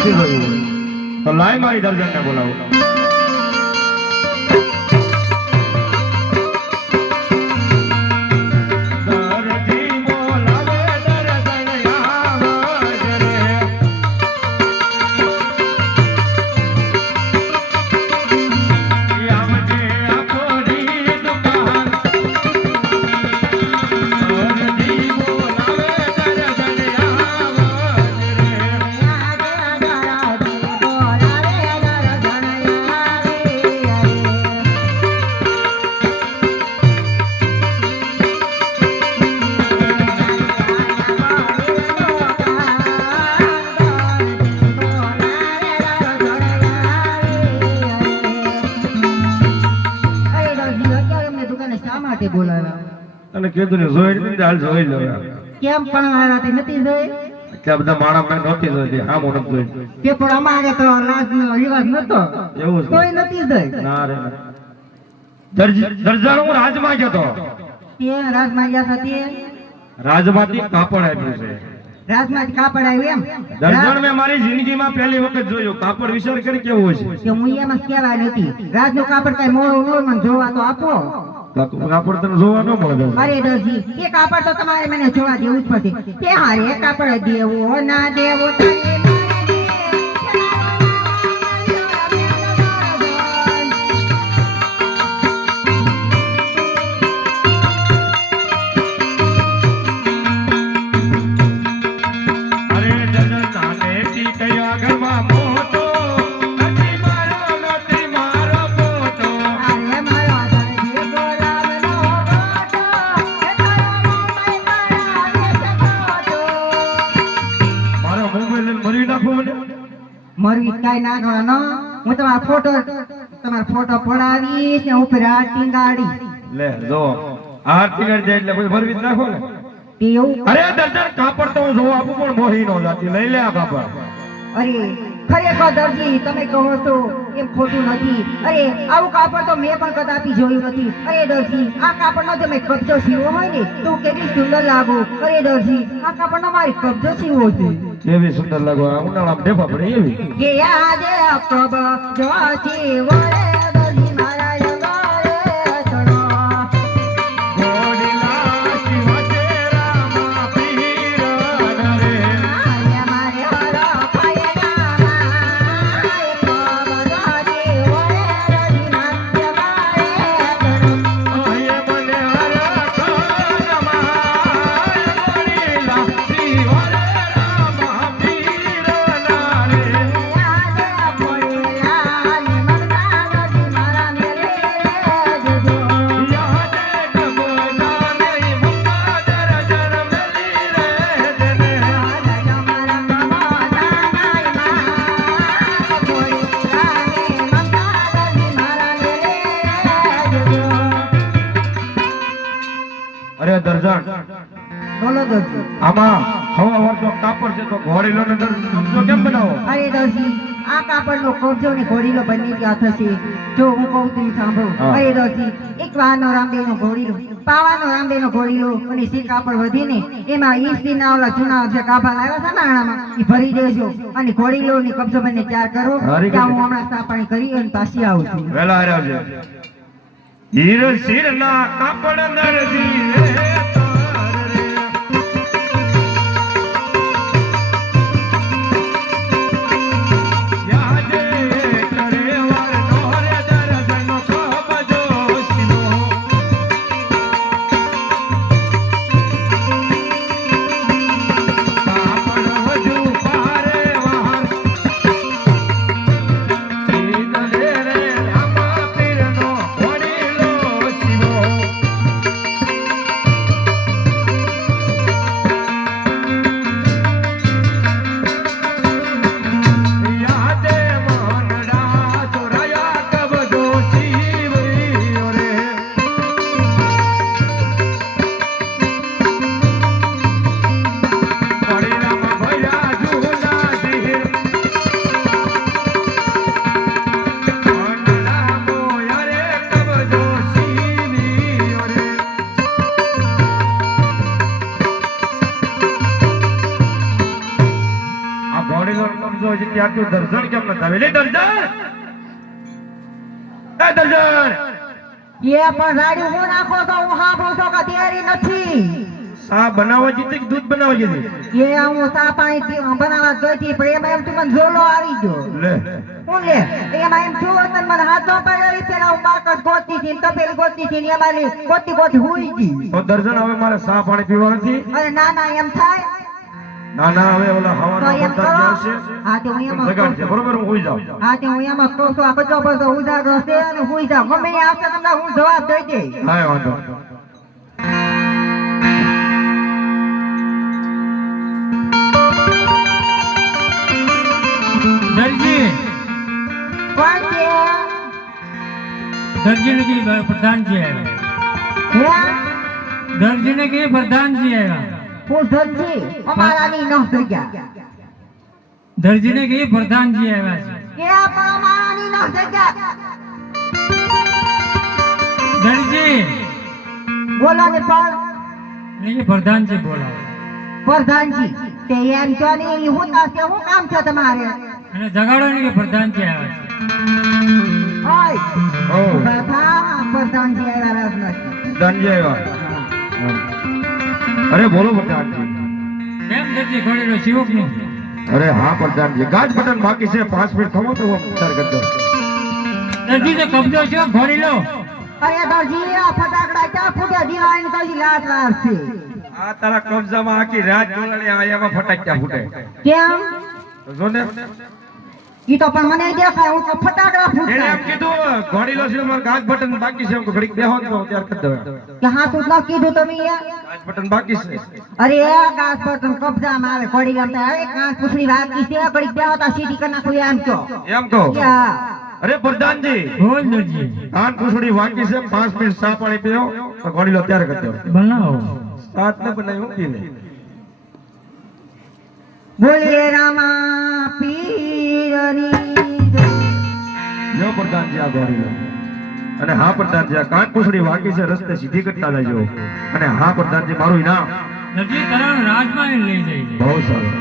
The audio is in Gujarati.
નથી જોયું તો લાય મારી દર્શનને બોલાવો. અને કીધું ને જોઈ ને હાલ જોઈ લો કેમ પણ હારાતી નથી જોઈ કે બધા માણા મેં નહોતી જોઈ હા મોઢ જોઈ કે પણ અમારે તો રાજનો રિવાજ નતો એવું કોઈ નથી જોઈ ના રે દરજાનો હું રાજમાં ગયો તો તે રાજમાં ગયા હતા તે રાજમાંથી કાપડ આપ્યું છે રાજમાંથી કાપડ આવ્યું એમ દર્શન મેં મારી જિંદગીમાં પહેલી વખત જોયું કાપડ વિચાર કરી કેવું હોય છે કે હું એમાં કહેવાય નથી રાજનું કાપડ કઈ મોડું ન મને જોવા તો આપો કાપડ તને જોવા ન મળે અરે દરજી એ કાપડ તો તમારે મને જોવા દેવું જ પડશે તે હારે કાપડ દેવો ના દેવો મરવી કઈ ના કરવાનો હું તમારો ફોટો પડાવીશ ને ઉપર આરતી ગાડી લે જો આરતી ગાડી દે એટલે કોઈ ભરવી જ નાખો ને તે એવું અરે દર્શન કાપડ તો જો આપું પણ મોહી નો જાતી લઈ લે આ કાપડ અરે ખરેખર દરજી તમે કહો છો એમ ખોટું નથી અરે આવું કાપડ તો મેં પણ કદાપી જોયું નથી અરે દરજી આ કાપડનો જો મેં કબજો સીવો હોય ને તો કેટલી સુંદર લાગુ અરે દરજી આ કાપડનો મારી કબજો સીવો છે કેવી સુંદર લાગો આ ઉનાળામાં ઢેફા પડે એવી કે યાદ કબજો સીવો રે દરજી મારા દર્શન બોલો દરજી આમાં હવા વરસો કાપડ છે તો ઘોડીલો ને કબજો કેમ બનાવો અરે દરજી આ કાપડનો કબજો ને ઘોડીલો બંને ત્યાં થશે જો હું કહું તમે સાંભળો અરે દરજી એક વાનો રામદેવનો ઘોડીલો પાવાનો રામદેવનો ઘોડીલો અને સી કાપડ વધીને એમાં ઈસના ઓલા જૂના જે કાભા લાવ્યા હતા ને આણામાં એ ભરી દેજો અને ઘોડીલો ને કબજો બંને તૈયાર કરો ત્યાં હું હમણાં ચા પાણી કરી અને પાછી આવું છું વેલા આવજો હીર શિરના કાપડ નરજી સમજો છે કે આ તું દર્શન કેમ ન આવે લે દર્શન એ દર્શન એ પણ રાડ્યું હું નાખો તો હું સાંભળું છું કે તૈયારી નથી. સા બનાવવા જીતી કે દૂધ બનાવવા જીતી એ હું ચા પાણી બનાવવા જોઈતી પણ એમાં એમ તું મને ઝોલો આવી ગયો. લે હું લે એમાં એમ થયું તને મને હાથો પડાવી પેલા હું બાકસ ગોતતી હતી ને તપેલી ગોતતી હતી ને એમાં ગોતી ગોતી હુઈ ગઈ. તો દર્શન હવે મારે સા પાણી પીવા નથી. અરે ના ના એમ થાય ના ના હવે ઓલા તો હવાના એમ પડતા કરો. આવશે હા તે હું એમ જ જગાડ કહું છે છું. બરોબર હું હોઈ જાઉં હા તે હું એમ જ કહું છું. આ બધો બધો ઉજાગરો છે અને હુઈ જાવ ગમે એ આવશે તમને હું જવાબ દઈ દઈશ. હા વાંધો दर्जी કોણ છે दर्जी ने की प्रधान जी आएगा હે दर्जी ने की प्रधान जी आएगा હું ધનજી અમારાની ન થઈ ગયા दर्जी ने की प्रधान जी आएगा કે પણ અમારાની ન થઈ ગયા. दर्जी બોલો ને પણ ने की प्रधान जी बोला પ્રધાનજી તે એમ કહો ને ઈ હું થશે હું કામ છે તમારે અને જગાડો ને કે પ્રધાન जी आएगा ઓય ઓ બધા પ્રધાનજી આવ્યા નથી. ધનજી આવ્યા અરે બોલો પ્રધાનજી કેમ દર્જી ખોડેલો શિવક નું અરે હા પ્રધાનજી ગાજ બટન બાકી છે 5 મિનિટ ખમો તો હું વિચાર કરી દઉં દર્જી તો કબજો છે ઘોડી લો અરે દરજી આ ફટાકડા ક્યાં ફૂટ્યા દિવાળી તો લાત વાર છે. આ તારા કબજામાં આખી રાત જોલાણી આયામાં ફટાક્યા ફૂટે કેમ તો જો ને ઈ તો પણ મને દેખાય હું તો ફટાકડા એને એમ ફૂટતા કીધું ઘોડીલો છે મારે ગાજ બટન બાકી છે એમ તો ઘડીક બેહો તો ત્યાર કરી દઉં કે હા તું ન કીધું તમે યાર. ગાજ બટન બાકી છે અરે ગાસ પર તમે કબજામાં આવે ઘોડી ગમતા આવે કાન પૂછડી વાગી છે ઘડીક બેહતા સીધી કરી નાખું એમ કહો. એમ કહો યા અરે પ્રધાનજી બોલ દર્જી કાન પૂછડી બાકી છે 5 મિનિટ ચા પાણી પીઓ તો ઘોડીલો ત્યાર કરી દઉં બનાવો સાત ને બનાવ્યું પીને બોલીએ રામા પીરની જય. જો પ્રધાનજી આ ઘોડીલો અને હા પ્રધાનજી આ કાન પૂછડી બાકી છે રસ્તે સીધી કરતા જજો અને હા પ્રધાનજી મારું ઇનામ દર્જી તરણ રાજમાં લઈ જાય બહુ સારું